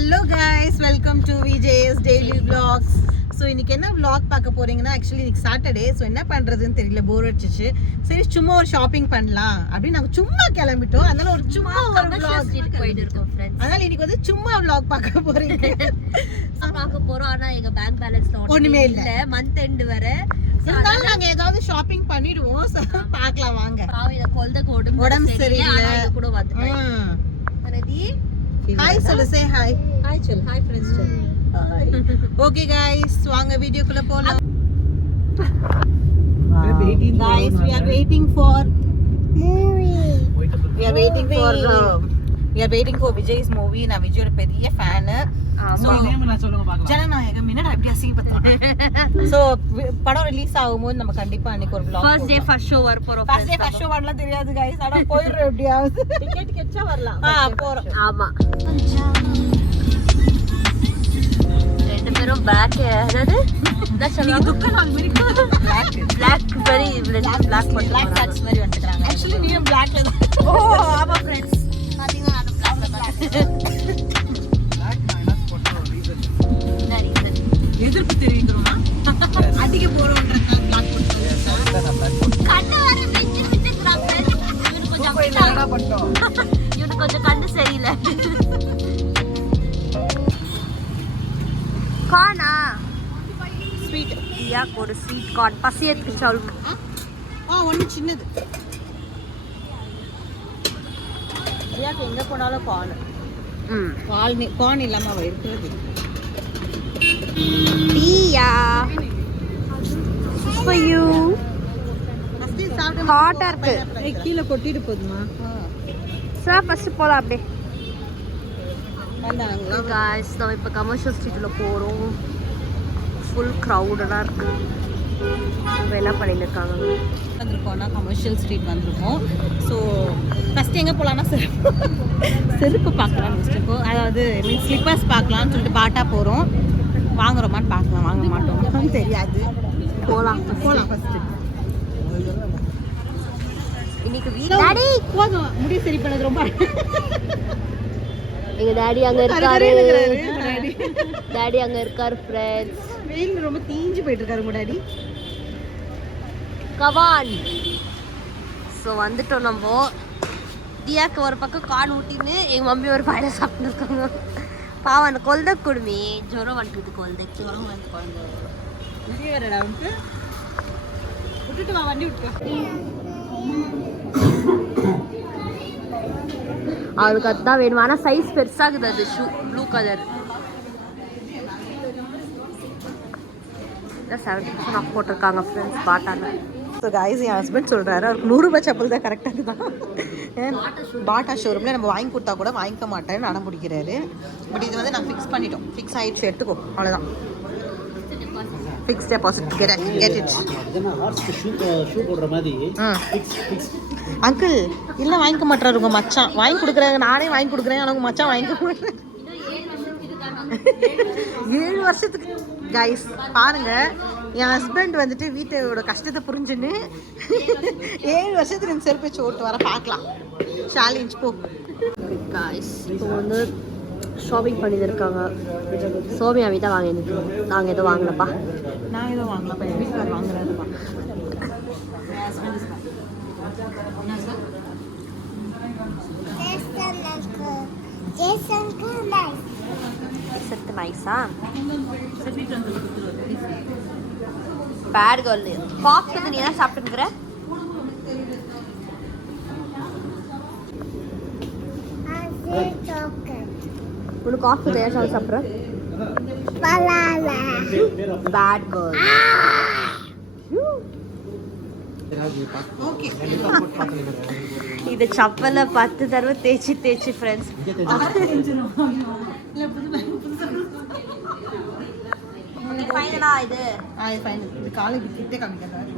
Hello guys, welcome to VJ's Daily Vlogs. So இன்றைக்கி என்ன vlog பார்க்க போகிறீங்கன்னா ஆக்சுவலி இன்றைக்கி சாட்டர்டே. ஸோ என்ன பண்ணுறதுன்னு தெரியல, போர் அடிச்சிச்சு. சரி சும்மா ஒரு ஷாப்பிங் பண்ணலாம் அப்படின்னு நாங்கள் சும்மா கிளம்பிட்டோம். அதனால ஒரு சும்மா ஒரு vlog போயிட்டு இருக்கோம் ஃப்ரெண்ட்ஸ். அதனால இன்னைக்கு வந்து சும்மா vlog பார்க்க போறீங்க. பார்க்க போறோம். ஆனா எங்க பேங்க் பேலன்ஸ்ல ஒண்ணுமே இல்ல. மந்த் எண்ட் வர இருந்தாலும் நாங்க ஏதாவது ஷாப்பிங் பண்ணிடுவோம். பார்க்கலாம் வாங்க. பாவில கொல்தக்கு உடம்பு சரியில்லை. ஆனா இங்க கூட வந்துட்டேன். ரெடி? ஹாய் சொல்லு, சே ஹாய். ஹாய் சொல். ஹாய் ஃப்ரெண்ட்ஸ் சொல். ஓகே गाइस, வாங்க வீடியோக்குள்ள போலாம். Guys, we are waiting for movie. We are waiting for Vijay's movie. நான் விஜயோட பெரிய ஃபேன். ஆமா. சொல்லுங்க பார்க்கலாம். ஜனநாயகம் என்னடா இப்படி அசிங்கப்படுத்துறாங்க. சோ படம் ரிலீஸ் ஆகும்போது நம்ம கண்டிப்பா அன்னைக்கு ஒரு vlog. First day first show வர போறோம். ஃபர்ஸ்ட் டே ஃபர்ஸ்ட் ஷோ வரலாம் தெரியாது गाइस. ஆனா போயிடுறோம் எப்படியாவது. டிக்கெட் கெச்சா வரலாம். போறோம். ஆமா. ரெண்டு பேரும் black என்னது? நான் சொல்லுங்க துக்கனால் மிரிக்கு. black very black ஷர்ட்ஸ் மாதிரி வந்துட்டாங்க. एक्चुअली நீ blackல தான். ஓ ஆமா फ्रेंड्स. பாத்தீங்கன்னா நான் blackல தான். எதிர்ப்பு தெரிவிக்கிறோமா? அதிக போறோம்ன்றத பிளாக் போட்டு கண்ணு வர வெச்சு வெச்சுறாங்க. இவனுக்கு கொஞ்சம் என்னடா பண்ணோம். இவனுக்கு கொஞ்சம் கண்ணு சரியில்லை. கானா ஸ்வீட் யா ஒரு ஸ்வீட் கார்ன் பசியத்துக்கு சொல்லுங்க. ஒண்ணு சின்னது. ரியாக்கு எங்க போனாலும் கார்ன் இல்லாம அவ இருக்கிறது. டியா for you ஹாட்டா இருக்கு. கீழ கொட்டிட்டு போதுமா? சார் ஃபர்ஸ்ட் போலாம் அப்படியே. வந்தாங்களா गाइस நம்ம இப்ப கமர்ஷியல் ஸ்ட்ரீட்ல போறோம். ஃபுல் கிரவுடடா இருக்கு. என்ன பண்ணிட்டு இருக்காங்க? வந்திருக்கோம்னா கமர்ஷியல் ஸ்ட்ரீட் வந்திருக்கோம். ஸோ ஃபஸ்ட்டு எங்கே போகலான்னா செருப்பு பார்க்கலாம்னு வச்சுருக்கோம். அதாவது மீன்ஸ் ஸ்லிப்பர்ஸ் பார்க்கலான்னு சொல்லிட்டு பாட்டா போகிறோம். வாங்குறோமான்னு பார்க்கலாம். வாங்க மாட்டோம் தெரியாது. போலாம் ஃபஸ்ட்டு. இன்னைக்கு டாடி போதும் முடி சரி பண்ணது ரொம்ப. எங்க டாடி அங்க இருக்காரு. டாடி அங்க இருக்காரு ஃப்ரெண்ட்ஸ். வெயில் ரொம்ப தீஞ்சு போயிட்டு இருக்காரு உங்க டாடி. கவான் ஸோ வந்துட்டோம் நம்ம. தியாக்கு ஒரு பக்கம் கான் ஊட்டின்னு எங்கள் மம்மி ஒரு பாயில சாப்பிட்டு இருக்காங்க. பாவம் அந்த கொல்த குடுமி ஜுரம் வந்துட்டு கொல்தைக்கு. ஜுரம் வந்து குழந்தை வெளியே வரடா வந்து விட்டுட்டு வா, வண்டி விட்டு. அவளுக்கு அதுதான் வேணும். ஆனால் சைஸ் பெருசாகுது அது ஷூ ப்ளூ கலர். 70% ஆஃப் போட்டிருக்காங்க ஃப்ரெண்ட்ஸ் பாட்டால. ஸோ காய்ஸ் என் ஹஸ்பண்ட் சொல்கிறாரு அவருக்கு 100 ரூபாய் செப்பல் தான் கரெக்டாக தான். பாட்டா ஷோரூமில் நம்ம வாங்கி கொடுத்தா கூட வாங்கிக்க மாட்டேன்னு அடம் பிடிக்கிறாரு. பட் இது வந்து நாங்கள் ஃபிக்ஸ் பண்ணிட்டோம். ஃபிக்ஸ் ஆகிடுச்சு, எடுத்துக்கோ அவ்வளோதான். Fix deposit get it. Uncle இல்லை வாங்கிக்க மாட்டாரு உங்கள் மச்சான். வாங்கி கொடுக்குறாங்க, நானே வாங்கி கொடுக்குறேன். ஆனால் உங்கள் மச்சான் வாங்கிக்க மாட்டேன். 7 வருஷத்துக்கு கைஸ் பாருங்க. என் ஹஸ்பண்ட் வந்துட்டு வீட்டோட கஷ்டத்தை புரிஞ்சுன்னு 7 வருஷத்துக்கு இந்த செருப்பு வச்சு ஓட்டு வர பார்க்கலாம். சேலஞ்ச் போ காய்ஸ். இப்போ வந்து ஷாப்பிங் பண்ணிட்டு இருக்காங்க. சோமி அவி தான் வாங்கிட்டு. நாங்கள் எதுவும் வாங்கலப்பா. நான் எதுவும் வாங்கலப்பா. என் வீட்டுக்கார் வாங்குறாருப்பா. செட்டு நைஸா பேட் கேர்ள். காஃபி நீ தான் சாப்பிட்டுங்கிற. உனக்கு காஃபி தான் சாப்பிட்டு சாப்பிட்ற. Bad girl. ஓகே இது சப்பலை 10 தடவை தேய்ச்சி ஃப்ரெண்ட்ஸ். ஃபைனலா இது ஃபைனல். இது காலேஜ் கிட்டே காமிக்கிறாரு.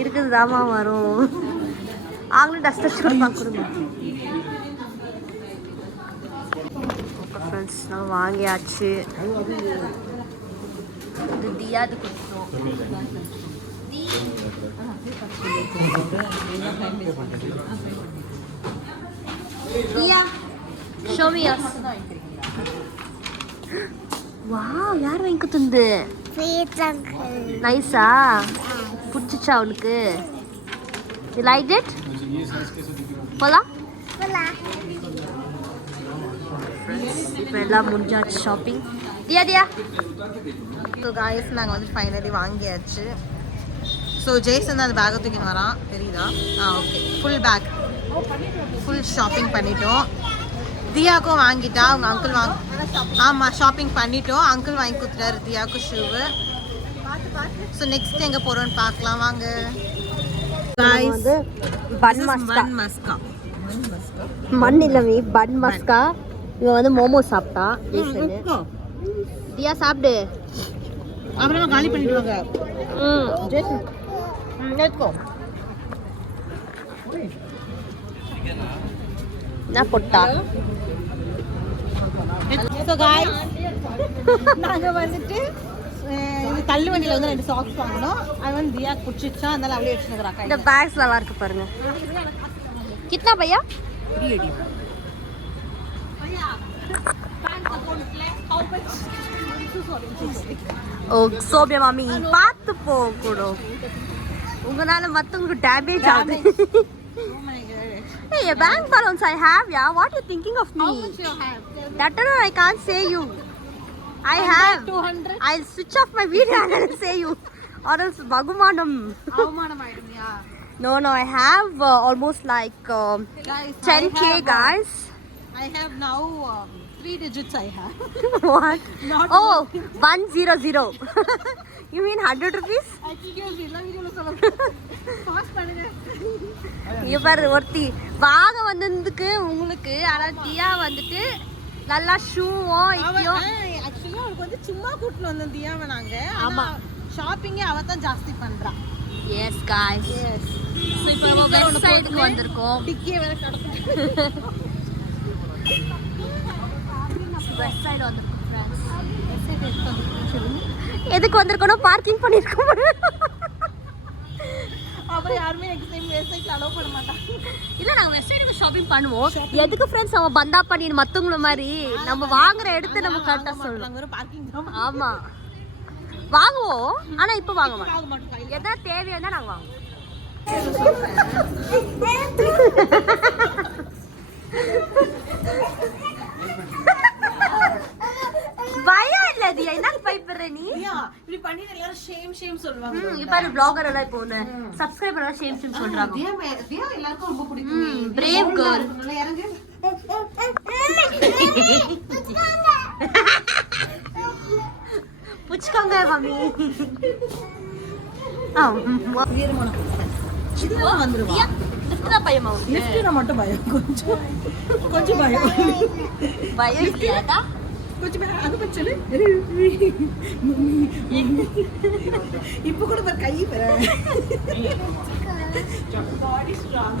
இருக்குது தாமா வரும். அவங்களும் டஸ்ட் டச் கொடுப்பாங்க கொடுங்க. ஓகே ஃப்ரெண்ட்ஸ் நான் வாங்கியாச்சு. இது தியாது கொடுத்தோம். Show me yours. வாவ், யார் வாங்கி கொடுத்தது? நைஸா? பிடிச்சிச்சா உனக்கு? You liked it? போலாம்? இப்போ எல்லாம் முடிஞ்சாச்சு ஷாப்பிங். தியா தியா. ஸோ காய்ஸ் நாங்கள் வந்து ஃபைனலி வாங்கியாச்சு. ஸோ ஜெய்சன் அந்த பேக்கை தூக்கின்னு வரான், தெரியுதா? Okay, full bag, full shopping பண்ணிட்டோம். தியாவுக்கும் வாங்கிட்டா, அவங்க அங்கிள் ஆமாம் ஷாப்பிங் பண்ணிட்டோம். அங்கிள் வாங்கி கொடுத்துட்டாரு தியாவுக்கு ஷூவு. ஸோ நெக்ஸ்ட் எங்கே போகிறோன்னு பார்க்கலாம் வாங்க. வந்து பன் மஸ்கா. மண் இல்லவே பன் மஸ்கா. இவன் வந்து மோமோ சாப்பிட்டா. தியா சாப்பிடு. அப்புறமா காலி பண்ணிடுவாங்க. ஜெய்சன் எடுத்துக்கோ. என்ன பொட்டா? ஸோ காய்ஸ் நாங்கள் வந்துட்டு இது தள்ளு வண்டியில் வந்து 2 சாக்ஸ் வாங்கினோம். அது வந்து தியாக்கு பிடிச்சிச்சா, அதனால அப்படியே வச்சுருக்குறாக்கா. இந்த பேக்ஸ் நல்லா இருக்கு பாருங்க. கிतना भैया? ஓ சோபியா மாமி பார்த்து போகணும், உங்களால மற்றவங்களுக்கு டேமேஜ் ஆகுது. Hey, bank balance I have, yeah. What you thinking of me? How much you have? That one I can't say you. I have 200. I'll switch off my video and I'll say you, or else bagumanam. அவமானம் ஆயிடுமியா? No, I have almost like Guys, 10k guys. I have now 3 digits I have. What? Not Oh, 100. You mean 100 rupees? Excuse me, நான் வீடியோல சொல்றேன். Pass பண்ணுங்க. இங்க பாரு ஒருத்தி வாங்க வந்ததுக்கு உங்களுக்கு. ஆனா தியா வந்துட்டு நல்லா ஷூவோ ஐயோ. ஆக்சுவலி அவளுக்கு வந்து சும்மா கூட்டிட்டு வந்த தியாவை நாங்க. ஆமா, ஷாப்பிங்கே அவ தான் ஜாஸ்தி பண்றா. S guys. சோ இப்போ நம்ம வெஸ்ட் சைடுக்கு வந்திருக்கோம். டிக்கியே வேற கடந்து. வெஸ்ட் சைடு வந்திருக்கோம் फ्रेंड्स. எதுக்கு வந்திருக்கோம்? பார்க்கிங் பண்ணிருக்கோம். அப்புறம் யாருமே நெக்ஸ்ட் டைம் வெஸ்ட் சைடுல அலோவ் பண்ண மாட்டாங்க. இல்ல நாங்க வெஸ்ட் சைடுக்கு ஷாப்பிங் பண்ணுவோம். எதுக்கு फ्रेंड्स அவ பந்தா பண்ணி மத்தவங்கள மாதிரி நம்ம வாங்குற இடத்தை நம்ம கரெக்ட்டா சொல்லணும். நாங்க ஒரு பார்க்கிங் தான். ஆமா வாங்குவோம், ஆனா இப்ப வாங்க மாட்டோம். வாங்க மாட்டோம். எதா தேவையா நாங்க வாங்குவோம். பயம் இல்ல தியா, என்ன பயப்படுற நீ? இப்படி பண்ணி எல்லாரும் ஷேம் சொல்லுவாங்க. இப்ப பாரு vlogger எல்லாம் இப்போ சப்ஸ்கிரைபர் எல்லாம் ஷேம் சொல்றாங்க. தியா எல்லாருக்கும் ரொம்ப பிடிக்கும். Brave girl. இறங்கு. புச்சுக்கோங்க மம்மி. வீரமான இதுல வந்துருவா. தியா லிஃப்ட் தான் பயமா உனக்கு? லிஃப்ட்ல மட்டும் பயம், கொஞ்சம் பயம். பயம் இல்லையாடா? கொஞ்சம் பயம். அது பச்சல இப்போ கூட பாரு கை பெற. பாடி ஸ்ட்ராங்.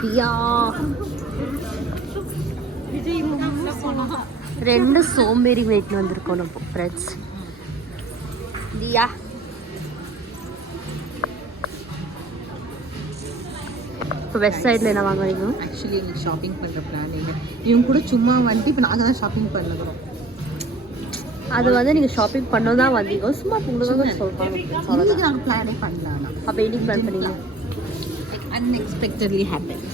தியா விஜய் மூவில போனா 2 சோம்பேறி வெயிட்ல வந்திருக்கோம் நம்ம ஃப்ரெண்ட்ஸ். தியா இப்போ வெஸ்ட் சைடில் என்ன வாங்குறீங்க? ஆக்சுவலி எங்களுக்கு ஷாப்பிங் பண்ணுற பிளான் இல்லை. இவங்க கூட சும்மா வந்துட்டு இப்போ நாங்கள் தான் ஷாப்பிங் பண்ணுறோம். அது வந்து நீங்கள் ஷாப்பிங் பண்ண தான் வந்தீங்க, சும்மா உங்களுக்கு சொல்கிறாங்க. இன்னைக்கு நாங்கள் பிளானே பண்ணலாம். அப்போ இன்னைக்கு பிளான் பண்ணீங்க? Unexpectedly happen.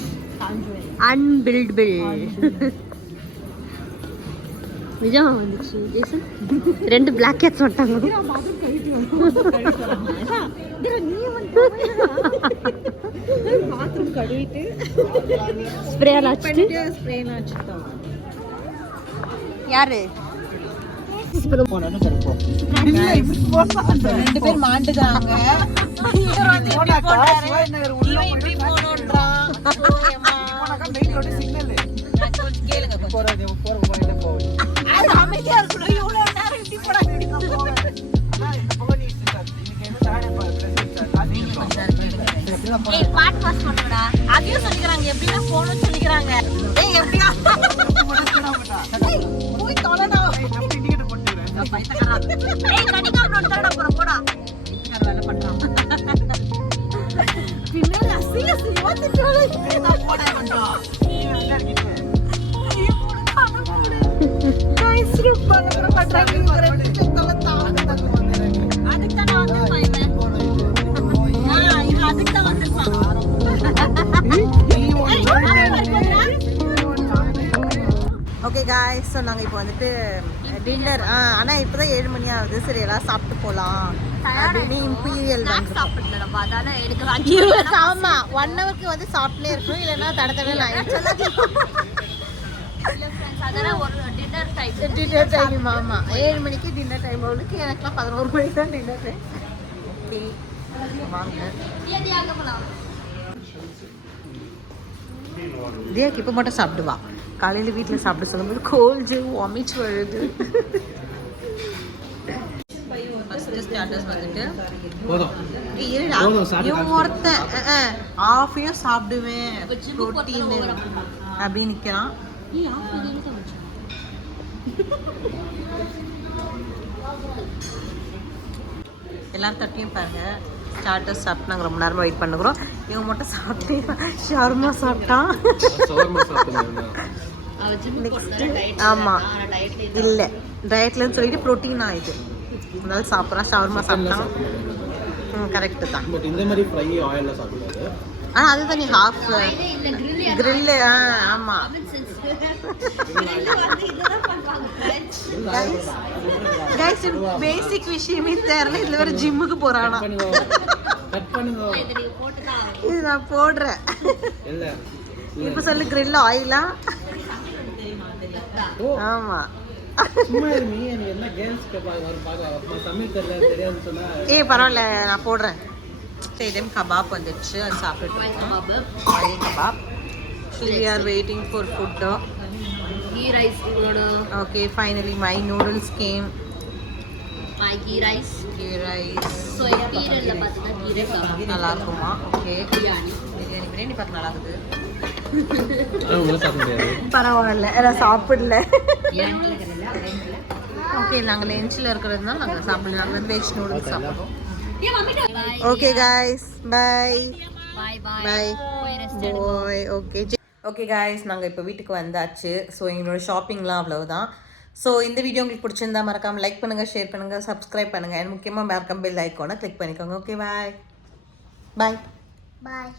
அன்பில்டபிள். நிஜமா வந்துச்சு ஜேசன். 2 பிளாக் கேட்ஸ் வந்துட்டாங்க. பாத்ரூம் கழுவிட்டு ஸ்ப்ரே அடிச்சிட்டு யாரு 2 பேர் மாண்டுறாங்க. அதையும் சொல்லிக்கிறாங்க, எப்படின்னா போகணும்னு சொல்லிக்கிறாங்க. போய் தொலைடா. பின்னாடி அசிங்க காய்ஸ், ஸோ நாங்கள் இப்போ வந்துட்டு டின்னர் ஆனால் இப்போ தான் 7 மணி ஆகுது. சரி எல்லாம் சாப்பிட்டு போகலாம் அப்படின்னு இம்பீரியல் சாப்பிடல நம்ம, அதால எனக்கு ஆமாம் 1 ஹவருக்கு வந்து சாப்பிட்டே இருக்கும், இல்லைன்னா தடவை அதெல்லாம் ஒரு டின்னர் டைம். டின்னர் டைம் ஆமாம் 7 மணிக்கு டின்னர் டைம். அவளுக்கு எனக்குலாம் 11 மணிக்கு தான் டின்னர் டைம். ஓகே வாங்க தியாக்கு இப்போ மட்டும் சாப்பிடுவா. காலையில் வீட்டில் சாப்பிட சொல்லும்போது கோல்டு வாமிட் வருது. ஃபஸ்ட்டு ஸ்டார்டர்ஸ் வந்துட்டு இவன் ஒருத்தன் ஆஃபையும் சாப்பிடுவேன் ப்ரோட்டீன் அப்படின்னு நிற்கிறான். எல்லாரும் தட்டியும் பாருங்க. ஸ்டார்டர்ஸ் சாப்பிட்டு நாங்கள் ரொம்ப நேரமாக வெயிட் பண்ணுறோம். இவங்க மட்டும் சாப்பிட்டு ஷவர்மா சாப்பிட்டான். நெக்ஸ்ட்டு ஆமாம் இல்லை டயட்லன்னு சொல்லிட்டு ப்ரோட்டீன் ஆயிடுது, அதனால சாப்பிட்றான். ஷவர்மா சாப்பிட்டான். கரெக்டு தான். பட் இந்த மாதிரி ஃப்ரை ஆயிலில் சாப்பிடாது. அதுதான் நீ ஹாஃப் கிரில்லு. ஆமாம் கைஸ் பேசிக் விஷயமே தெரியல. இதில் வேறு ஜிம்முக்கு போகிறானா. இது நான் போடுறேன். இப்போ சொல்லு கிரில் ஆயிலா? ஆமாம் பரவாயில்ல நான் போடுறேன். சரி இதே கபாப் வந்துடுச்சு, அது சாப்பிட்டு kebab. So we are waiting for food. Ghee rice. Okay finally my noodles came. My ghee rice. So பீரியட்ல பார்த்தீங்கன்னா கீ ரைஸ் நல்லா இருக்குமா? ஓகே பிரியாணி பிரியாணி பார்க்க நல்லா இருக்குது. பரவாயில்ல நான் சாப்பிடல. ஓகே நாங்கள் லஞ்சில் இருக்கிறதுனால நாங்கள் சாப்பிடல. நாங்கள் வெஜ் நூடுல்ஸ் சாப்பிடுவோம். Okay guys by bye bye. Okay guys நாங்கள் இப்போ வீட்டுக்கு வந்தாச்சு. ஸோ எங்களோட ஷாப்பிங்லாம் அவ்வளவுதான். ஸோ இந்த வீடியோ உங்களுக்கு பிடிச்சிருந்தா மறக்காமல் லைக் பண்ணுங்கள், ஷேர் பண்ணுங்கள், சப்ஸ்கிரைப் பண்ணுங்கள். அண்ட் முக்கியமாக மறக்காம பெல் ஐக்கானை கிளிக் பண்ணிக்கோங்க. ஓகே பாய் பாய் பாய்.